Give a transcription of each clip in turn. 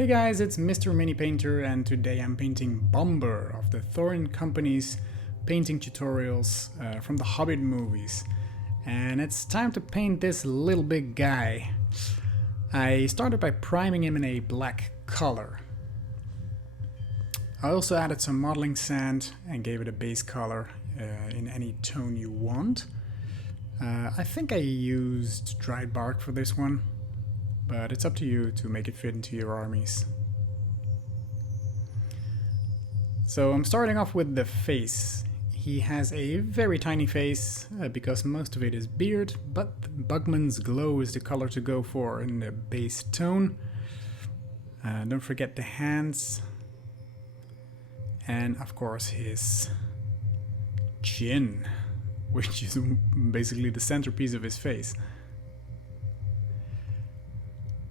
Hey guys, it's Mr. Mini Painter, and today I'm painting Bombur of the Thorin and Company's painting tutorials from the Hobbit movies. And it's time to paint this little big guy. I started by priming him in a black color. I also added some modeling sand and gave it a base color in any tone you want. I think I used dried bark for this one, but it's up to you to make it fit into your armies. So I'm starting off with the face. He has a very tiny face because most of it is beard, but Bugman's Glow is the color to go for in the base tone. Don't forget the hands. And of course his chin, which is basically the centerpiece of his face.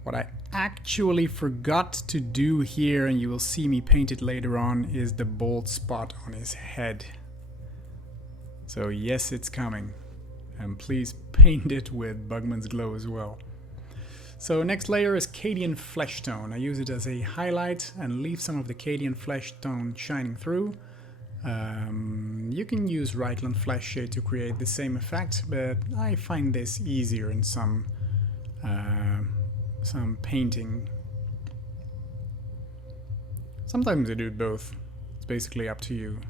What I actually forgot to do here, and you will see me paint it later on, is the bald spot on his head. So yes, it's coming. And please paint it with Bugman's Glow as well. So next layer is Cadian Flesh Tone. I use it as a highlight and leave some of the Cadian Flesh Tone shining through. You can use Reichland Flesh Shade to create the same effect, but I find this easier in some painting. Sometimes I do both. It's basically up to you.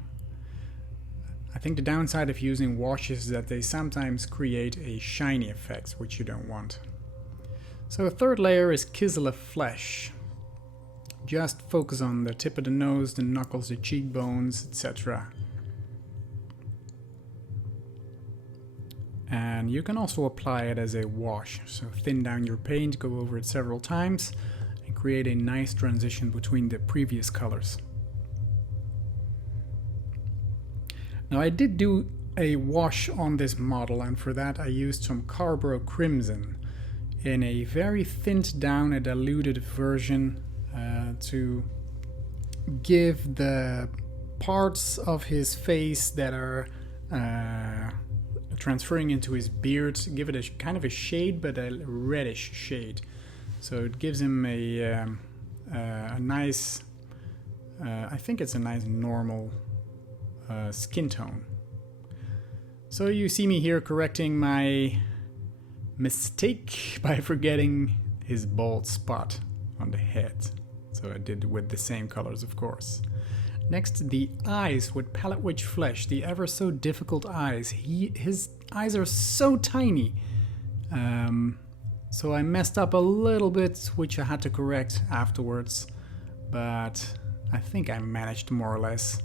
I think the downside of using washes is that they sometimes create a shiny effect, which you don't want. So a third layer is Kislev Flesh. Just focus on the tip of the nose, the knuckles, the cheekbones, etc. And you can also apply it as a wash. So thin down your paint, go over it several times, and create a nice transition between the previous colors. Now I did do a wash on this model, and for that I used some Carbro Crimson in a very thinned down, a diluted version to give the parts of his face that are transferring into his beard, give it a kind of a shade, but a reddish shade. So it gives him a nice, I think it's a nice normal skin tone. So you see me here correcting my mistake by forgetting his bald spot on the head. So I did with the same colors, of course. Next, the eyes with Palette Witch Flesh, the ever so difficult eyes. His eyes are so tiny. So I messed up a little bit, which I had to correct afterwards. But I think I managed more or less.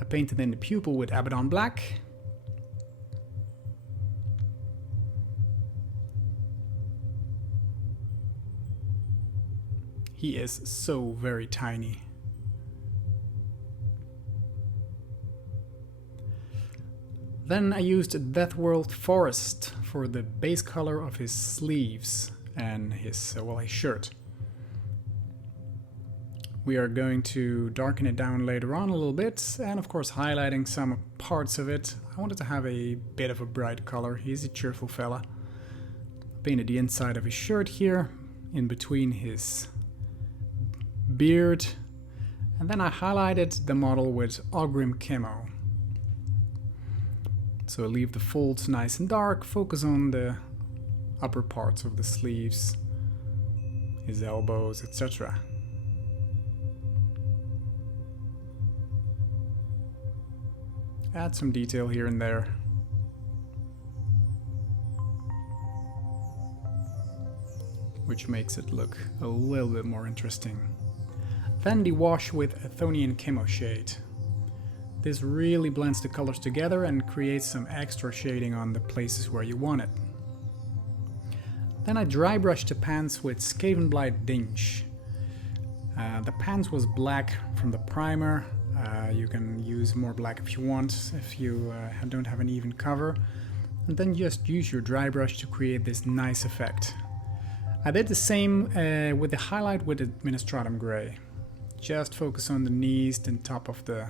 I painted in the pupil with Abaddon Black. He is so very tiny. Then I used Deathworld Forest for the base color of his sleeves and his shirt. We are going to darken it down later on a little bit, and of course highlighting some parts of it. I wanted to have a bit of a bright color. He's a cheerful fella. Painted the inside of his shirt here, in between his beard, and then I highlighted the model with Ogrim Camo. So leave the folds nice and dark, focus on the upper parts of the sleeves, his elbows, etc. Add some detail here and there. Which makes it look a little bit more interesting. Then the wash with Athonian Camo Shade. This really blends the colors together and creates some extra shading on the places where you want it. Then I dry brushed the pants with Skavenblight Dinge. The pants was black from the primer. You can use more black if you want, if you don't have an even cover. And then just use your dry brush to create this nice effect. I did the same with the highlight with the Administratum Grey. Just focus on the knees and top of the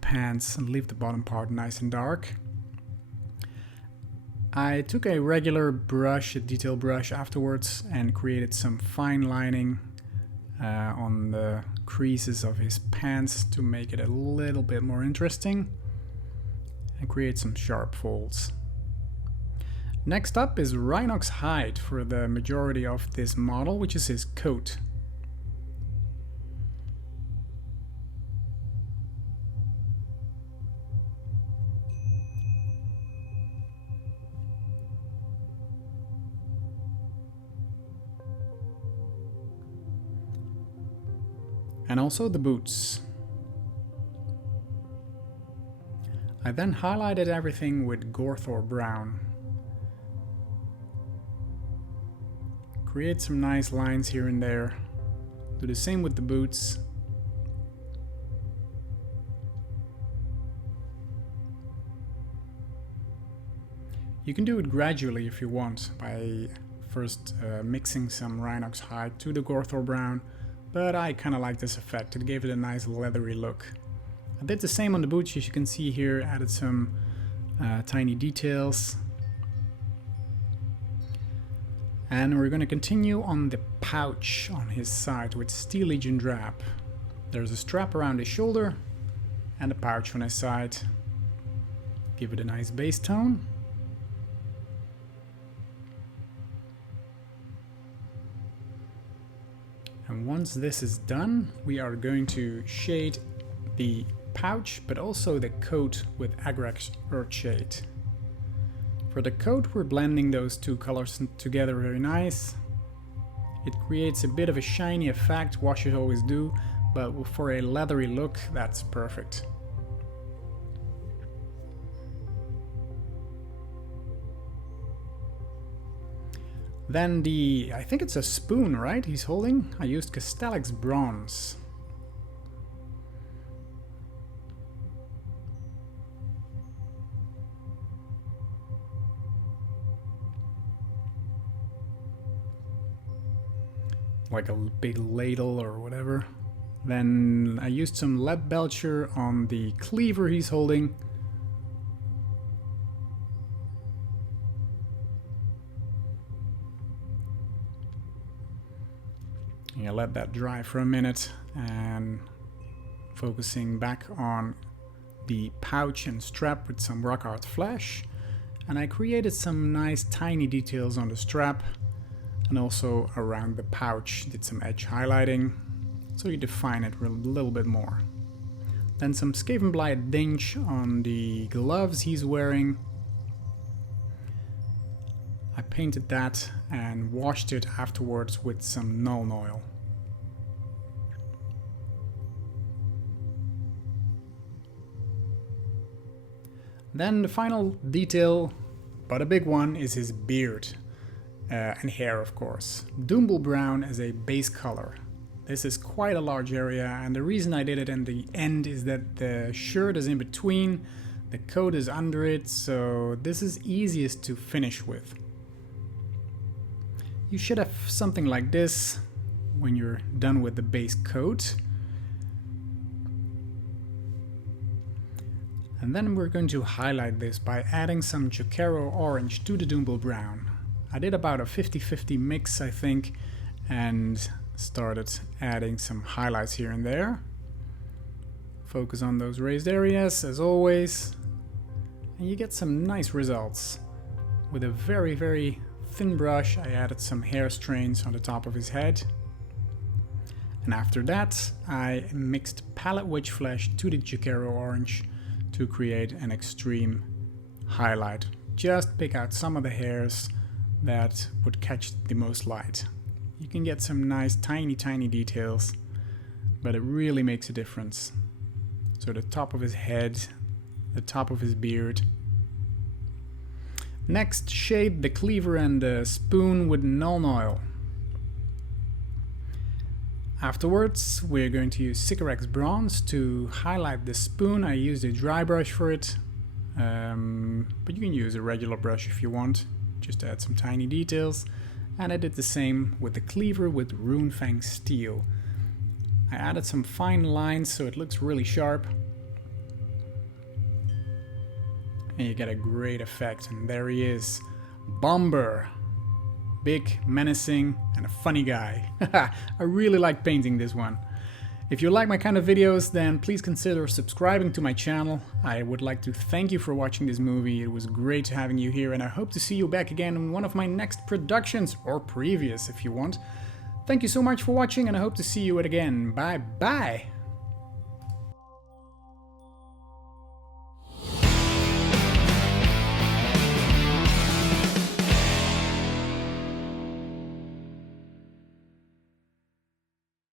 pants and leave the bottom part nice and dark. I took a regular brush, a detail brush afterwards, and created some fine lining on the creases of his pants to make it a little bit more interesting, and create some sharp folds. Next up is Rhinox hide for the majority of this model, which is his coat. And also the boots. I then highlighted everything with Gorthor brown. Create some nice lines here and there. Do the same with the boots. You can do it gradually if you want, by first mixing some Rhinox hide to the Gorthor brown, but I kind of like this effect. It gave it a nice leathery look. I did the same on the boots, as you can see here, added some tiny details. And we're going to continue on the pouch on his side with Steel Legion drab. There's a strap around his shoulder and a pouch on his side. Give it a nice base tone. And once this is done, we are going to shade the pouch, but also the coat with Agrax Earthshade. For the coat, we're blending those two colors together very nice. It creates a bit of a shiny effect, washes always do, but for a leathery look, that's perfect. Then I think it's a spoon, right, he's holding? I used Castellax bronze. Like a big ladle or whatever. Then I used some lead belcher on the cleaver he's holding. Yeah, let that dry for a minute, and focusing back on the pouch and strap with some rock art flash. And I created some nice tiny details on the strap and also around the pouch. Did some edge highlighting so you define it a little bit more. Then some Skavenblight dinge on the gloves he's wearing. I painted that and washed it afterwards with some Nuln Oil. Then the final detail, but a big one, is his beard and hair, of course. Doomble brown as a base color. This is quite a large area, and the reason I did it in the end is that the shirt is in between, the coat is under it, so this is easiest to finish with. You should have something like this when you're done with the base coat. And then we're going to highlight this by adding some J.R.R. orange to the Doomble brown. I did about a 50-50 mix, I think, and started adding some highlights here and there. Focus on those raised areas, as always, and you get some nice results. With a very, very thin brush, I added some hair strains on the top of his head. And after that, I mixed palette witch flesh to the J.R.R. orange to create an extreme highlight. Just pick out some of the hairs that would catch the most light. You can get some nice tiny details, but it really makes a difference. So the top of his head, the top of his beard. Next, shade the cleaver and the spoon with Nuln Oil. Afterwards, we're going to use Sycorax bronze to highlight the spoon. I used a dry brush for it, but you can use a regular brush if you want, just to add some tiny details. And I did the same with the cleaver with Runefang steel. I added some fine lines so it looks really sharp. and you get a great effect. And there he is, Bombur. Big, menacing, and a funny guy. I really like painting this one. If you like my kind of videos, then please consider subscribing to my channel. I would like to thank you for watching this movie. It was great having you here, and I hope to see you back again in one of my next productions, or previous if you want. Thank you so much for watching, and I hope to see you again. Bye bye!